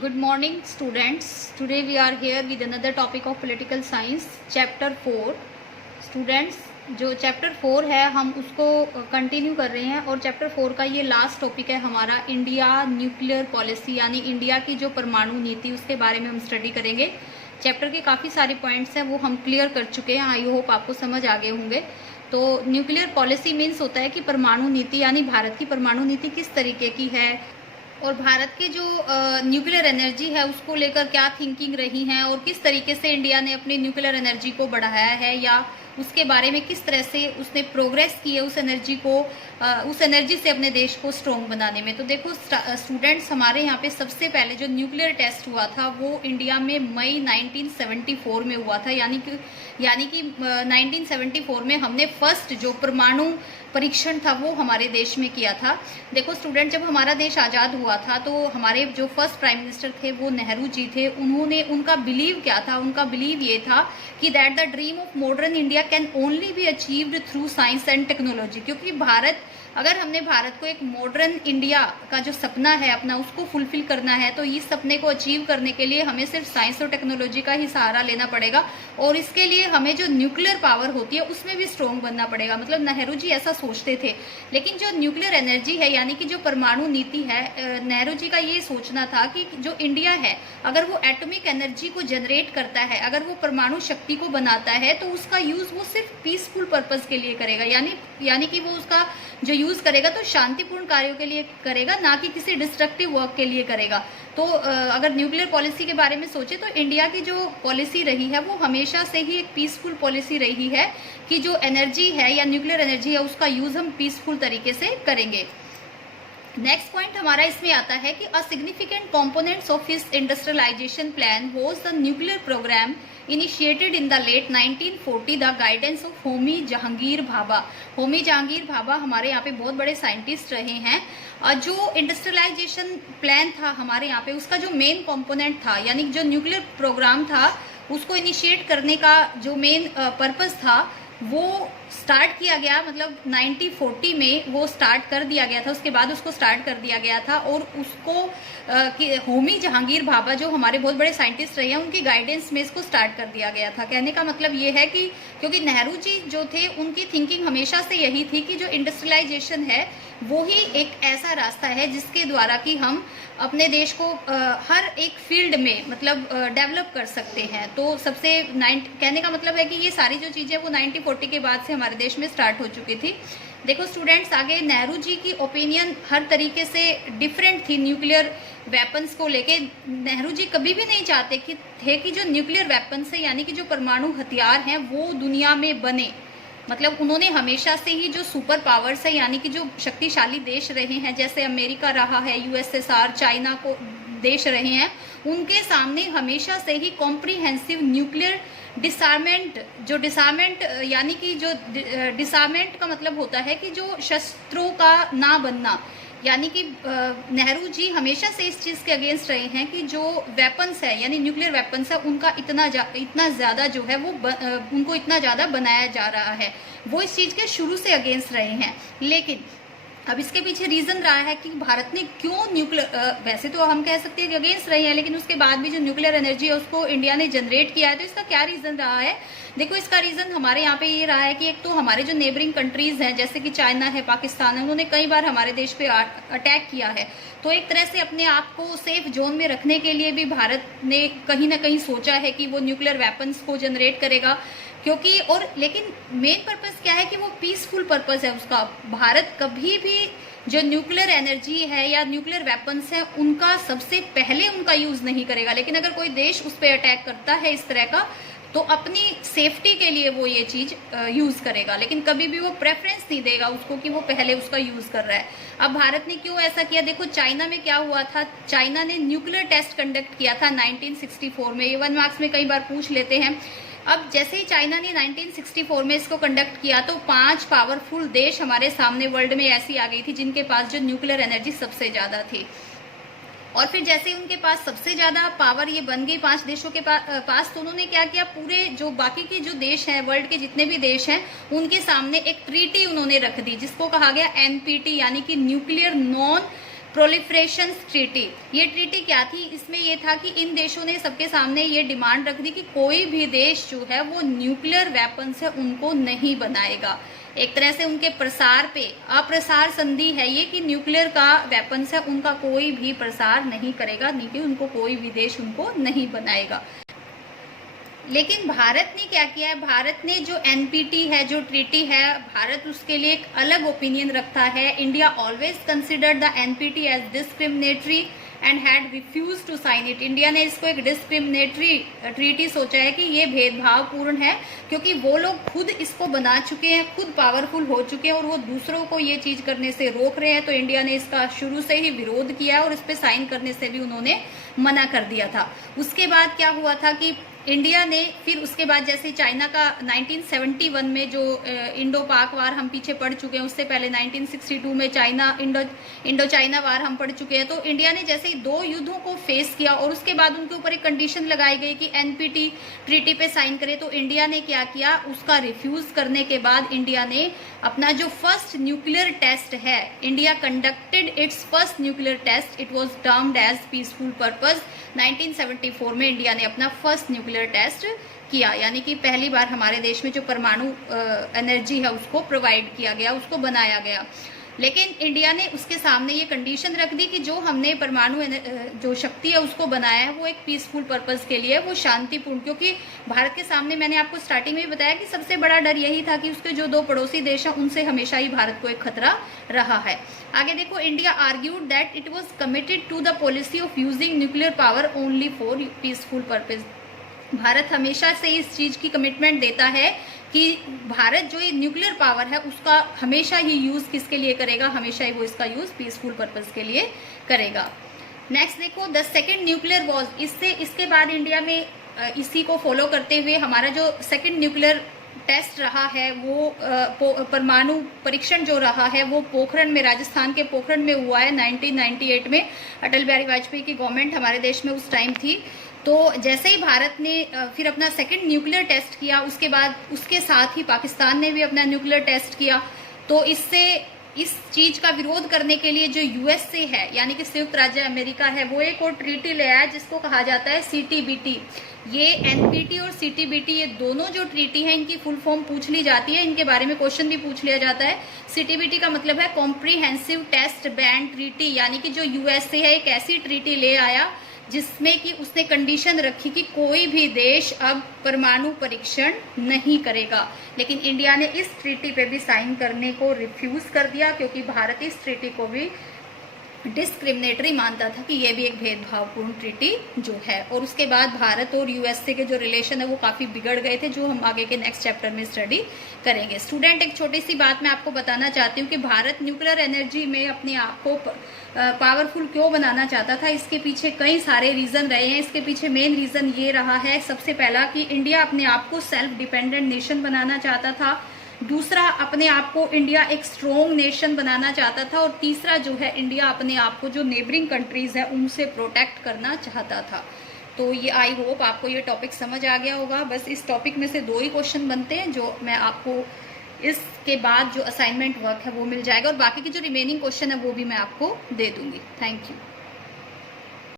Good morning students. Today we are here with another topic of political science chapter 4. Students, जो chapter 4 है हम उसको continue कर रहे हैं और चैप्टर 4 का ये लास्ट टॉपिक है हमारा इंडिया न्यूक्लियर पॉलिसी, यानी इंडिया की जो परमाणु नीति उसके बारे में हम स्टडी करेंगे। चैप्टर के काफ़ी सारे पॉइंट्स हैं वो हम क्लियर कर चुके हैं, आई होप आपको समझ आ गए होंगे। तो न्यूक्लियर पॉलिसी मीन्स होता है कि परमाणु नीति, यानी भारत की परमाणु नीति किस तरीके की है और भारत के जो न्यूक्लियर एनर्जी है उसको लेकर क्या थिंकिंग रही है और किस तरीके से इंडिया ने अपनी न्यूक्लियर एनर्जी को बढ़ाया है या उसके बारे में किस तरह से उसने प्रोग्रेस की है उस एनर्जी से अपने देश को स्ट्रॉन्ग बनाने में। तो देखो स्टूडेंट्स, हमारे यहाँ पे सबसे पहले जो न्यूक्लियर टेस्ट हुआ था वो इंडिया में मई 1974 में हुआ था, यानी कि 1974 में हमने फर्स्ट जो परमाणु परीक्षण था वो हमारे देश में किया था। देखो स्टूडेंट, जब हमारा देश आज़ाद हुआ था तो हमारे जो फर्स्ट प्राइम मिनिस्टर थे वो नेहरू जी थे। उनका बिलीव क्या था? उनका बिलीव ये था कि that the dream of modern India can only be achieved through science and technology. क्योंकि अगर हमने भारत को एक मॉडर्न इंडिया का जो सपना है अपना उसको फुलफिल करना है तो इस सपने को अचीव करने के लिए हमें सिर्फ साइंस और टेक्नोलॉजी का ही सहारा लेना पड़ेगा और इसके लिए हमें जो न्यूक्लियर पावर होती है उसमें भी स्ट्रॉन्ग बनना पड़ेगा। मतलब नेहरू जी ऐसा सोचते थे। लेकिन जो न्यूक्लियर एनर्जी है यानी कि जो परमाणु नीति है, नेहरू जी का ये सोचना था कि जो इंडिया है अगर वो एटॉमिक एनर्जी को जनरेट करता है, अगर वो परमाणु शक्ति को बनाता है तो उसका यूज वो सिर्फ पीसफुल पर्पज के लिए करेगा, यानी कि वो उसका जो यूज करेगा तो शांतिपूर्ण कार्यों के लिए करेगा, ना कि किसी डिस्ट्रक्टिव वर्क के लिए करेगा। तो अगर न्यूक्लियर पॉलिसी के बारे में सोचे तो इंडिया की जो पॉलिसी रही है वो हमेशा से ही एक पीसफुल पॉलिसी रही है कि जो एनर्जी है या न्यूक्लियर एनर्जी है उसका यूज हम पीसफुल तरीके से करेंगे। नेक्स्ट पॉइंट हमारा इसमें आता है कि a significant components of his industrialisation plan was the nuclear programme initiated in the late 1940 the guidance of Homi Jehangir Bhabha. Homi Jehangir Bhabha हमारे यहाँ पे बहुत बड़े साइंटिस्ट रहे हैं। जो इंडस्ट्रियलाइजेशन प्लान था हमारे यहाँ पे उसका जो मेन कंपोनेंट था, यानी जो न्यूक्लियर प्रोग्राम था उसको इनिशिएट करने का जो मेन पर्पस था वो स्टार्ट किया गया, मतलब 1940 में वो स्टार्ट कर दिया गया था। उसके बाद उसको स्टार्ट कर दिया गया था और उसको होमी जहांगीर भाभा जो हमारे बहुत बड़े साइंटिस्ट रहे हैं उनकी गाइडेंस में इसको स्टार्ट कर दिया गया था। कहने का मतलब ये है कि क्योंकि नेहरू जी जो थे उनकी थिंकिंग हमेशा से यही थी कि जो इंडस्ट्रियलाइजेशन है वो ही एक ऐसा रास्ता है जिसके द्वारा कि हम अपने देश को हर एक फील्ड में मतलब डेवलप कर सकते हैं। तो कहने का मतलब है कि ये सारी जो चीज़ें वो 1940 के बाद से हमारे देश में स्टार्ट हो चुकी थी। देखो स्टूडेंट्स, आगे नेहरू जी की ओपिनियन हर तरीके से डिफरेंट थी न्यूक्लियर वेपन्स को लेके। नेहरू जी कभी भी नहीं चाहते थे कि जो न्यूक्लियर वेपन्स है यानी कि जो परमाणु हथियार हैं वो दुनिया में बने। मतलब उन्होंने हमेशा से ही जो सुपर पावर्स है यानी कि जो शक्तिशाली देश रहे हैं जैसे अमेरिका रहा है, यूएसएसआर, चाइना को देश रहे हैं, उनके सामने हमेशा से ही कॉम्प्रिहेंसिव न्यूक्लियर डिसआर्मेंट यानी कि जो डिसआर्मेंट का मतलब होता है कि जो शस्त्रों का ना बनना, यानी कि नेहरू जी हमेशा से इस चीज़ के अगेंस्ट रहे हैं कि जो वेपन्स है यानी न्यूक्लियर वेपन्स है उनका इतना ज़्यादा जो है वो उनको इतना ज़्यादा बनाया जा रहा है, वो इस चीज़ के शुरू से अगेंस्ट रहे हैं। लेकिन अब इसके पीछे रीज़न रहा है कि भारत ने क्यों वैसे तो हम कह सकते हैं कि अगेंस्ट रहे हैं, लेकिन उसके बाद भी जो न्यूक्लियर एनर्जी है उसको इंडिया ने जनरेट किया है। तो इसका क्या रीज़न रहा है? देखो इसका रीज़न हमारे यहाँ पे ये रहा है कि एक तो हमारे जो नेबरिंग कंट्रीज़ हैं जैसे कि चाइना है, पाकिस्तान है, उन्होंने कई बार हमारे देश पे अटैक किया है। तो एक तरह से अपने आप को सेफ जोन में रखने के लिए भी भारत ने कहीं ना कहीं सोचा है कि वो न्यूक्लियर वेपन्स को जनरेट करेगा। लेकिन मेन पर्पस क्या है कि वो पीसफुल पर्पस है उसका। भारत कभी भी जो न्यूक्लियर एनर्जी है या न्यूक्लियर वेपन्स है उनका सबसे पहले उनका यूज नहीं करेगा। लेकिन अगर कोई देश उस पर अटैक करता है इस तरह का तो अपनी सेफ्टी के लिए वो ये चीज यूज करेगा, लेकिन कभी भी वो प्रेफरेंस नहीं देगा उसको कि वो पहले उसका यूज कर रहा है। अब भारत ने क्यों ऐसा किया? देखो चाइना में क्या हुआ था, चाइना ने न्यूक्लियर टेस्ट कंडक्ट किया था 1964 में। ये 1 मार्क्स में कई बार पूछ लेते हैं। अब जैसे ही चाइना ने 1964 में इसको कंडक्ट किया तो 5 पावरफुल देश हमारे सामने वर्ल्ड में ऐसी आ गई थी जिनके पास जो न्यूक्लियर एनर्जी सबसे ज्यादा थी। और फिर जैसे ही उनके पास सबसे ज्यादा पावर ये बन गई 5 देशों के पास, तो उन्होंने क्या किया, पूरे जो बाकी के जो देश हैं वर्ल्ड के जितने भी देश हैं उनके सामने एक ट्रीटी उन्होंने रख दी जिसको कहा गया एनपीटी, यानी कि न्यूक्लियर नॉन प्रोलिफरेशन ट्रीटी। ये ट्रीटी क्या थी? इसमें ये था कि इन देशों ने सबके सामने ये डिमांड रख दी कि कोई भी देश जो है वो न्यूक्लियर वेपन्स है उनको नहीं बनाएगा। एक तरह से उनके प्रसार पे अप्रसार संधि है ये कि न्यूक्लियर का वेपन्स है उनका कोई भी प्रसार नहीं करेगा, नहीं कि उनको कोई भी देश उनको नहीं बनाएगा। लेकिन भारत ने क्या किया है? भारत ने जो एनपीटी है, जो ट्रीटी है, भारत उसके लिए एक अलग ओपिनियन रखता है। India always considered the NPT as discriminatory and had refuse to sign it. India ने इसको एक डिस्क्रिमिनेटरी ट्रीटी सोचा है कि ये भेदभावपूर्ण है, क्योंकि वो लोग खुद इसको बना चुके हैं, खुद पावरफुल हो चुके हैं और वो दूसरों को ये चीज करने से रोक रहे हैं। तो इंडिया ने इसका शुरू से ही विरोध किया और इस पे साइन करने से भी उन्होंने मना कर दिया था। उसके बाद क्या हुआ था कि इंडिया ने फिर उसके बाद जैसे चाइना का 1971 में जो इंडो पाक वार हम पीछे पढ़ चुके हैं, उससे पहले 1962 में चाइना इंडो चाइना वार हम पढ़ चुके हैं। तो इंडिया ने जैसे ही 2 युद्धों को फेस किया और उसके बाद उनके ऊपर एक कंडीशन लगाई गई कि एनपीटी ट्रीटी पे साइन करे, तो इंडिया ने क्या किया? उसका रिफ्यूज करने के बाद इंडिया ने अपना जो फर्स्ट न्यूक्लियर टेस्ट है, India conducted its first nuclear test, it was termed as peaceful purpose. 1974 में इंडिया ने अपना फर्स्ट न्यूक्लियर टेस्ट किया, यानी कि पहली बार हमारे देश में जो परमाणु एनर्जी है उसको प्रोवाइड किया गया, उसको बनाया गया। लेकिन इंडिया ने उसके सामने ये कंडीशन रख दी कि जो हमने परमाणु जो शक्ति है उसको बनाया है वो एक पीसफुल पर्पस के लिए, वो शांतिपूर्ण, क्योंकि भारत के सामने मैंने आपको स्टार्टिंग में बताया कि सबसे बड़ा डर यही था कि उसके जो 2 पड़ोसी देश हैं उनसे हमेशा ही भारत को एक खतरा रहा है। आगे देखो, India argued that it was committed to the policy of using nuclear power only for peaceful purpose. Bharat हमेशा से इस चीज की कमिटमेंट देता है कि भारत जो ये न्यूक्लियर पावर है उसका हमेशा ही यूज किसके लिए करेगा? हमेशा ही वो इसका यूज पीसफुल पर्पस के लिए करेगा। नेक्स्ट देखो, द सेकंड न्यूक्लियर वॉज, इसके बाद इंडिया में इसी को फॉलो करते हुए हमारा जो सेकंड न्यूक्लियर टेस्ट रहा है वो परमाणु परीक्षण जो रहा है वो पोखरण में, राजस्थान के पोखरण में हुआ है 1998 में। अटल बिहारी वाजपेयी की गवर्नमेंट हमारे देश में उस टाइम थी। तो जैसे ही भारत ने फिर अपना सेकंड न्यूक्लियर टेस्ट किया, उसके बाद उसके साथ ही पाकिस्तान ने भी अपना न्यूक्लियर टेस्ट किया। तो इससे इस चीज का विरोध करने के लिए जो यूएसए है, यानी कि संयुक्त राज्य अमेरिका है, वो एक और ट्रीटी ले आया जिसको कहा जाता है सीटीबीटी। ये एनपीटी और सीटीबीटी, ये दोनों जो ट्रीटी है इनकी फुल फॉर्म पूछ ली जाती है, इनके बारे में क्वेश्चन भी पूछ लिया जाता है। सीटीबीटी का मतलब है कॉम्प्रिहेंसिव टेस्ट बैन ट्रीटी, यानी कि जो यूएसए है एक ऐसी ट्रीटी ले आया जिसमें कि उसने कंडीशन रखी कि कोई भी देश अब परमाणु परीक्षण नहीं करेगा। लेकिन इंडिया ने इस ट्रीटी पे भी साइन करने को रिफ्यूज कर दिया, क्योंकि भारत इस ट्रीटी को भी डिस्क्रिमिनेटरी मानता था कि ये भी एक भेदभावपूर्ण ट्रीटी जो है। और उसके बाद भारत और यूएसए के जो रिलेशन है वो काफ़ी बिगड़ गए थे, जो हम आगे के नेक्स्ट चैप्टर में स्टडी करेंगे। स्टूडेंट, एक छोटी सी बात मैं आपको बताना चाहती हूँ कि भारत न्यूक्लियर एनर्जी में अपने आप को पावरफुल क्यों बनाना चाहता था। इसके पीछे कई सारे रीज़न रहे हैं। इसके पीछे मेन रीज़न ये रहा है, सबसे पहला कि इंडिया अपने आप को सेल्फ डिपेंडेंट नेशन बनाना चाहता था। दूसरा, अपने आप को इंडिया एक स्ट्रॉन्ग नेशन बनाना चाहता था। और तीसरा जो है, इंडिया अपने आप को जो नेबरिंग कंट्रीज है उनसे प्रोटेक्ट करना चाहता था। तो ये आई होप आपको ये टॉपिक समझ आ गया होगा। बस इस टॉपिक में से 2 ही क्वेश्चन बनते हैं, जो मैं आपको इसके बाद जो असाइनमेंट वर्क है वो मिल जाएगा, और बाकी के जो रिमेनिंग क्वेश्चन है वो भी मैं आपको दे दूंगी। Thank you.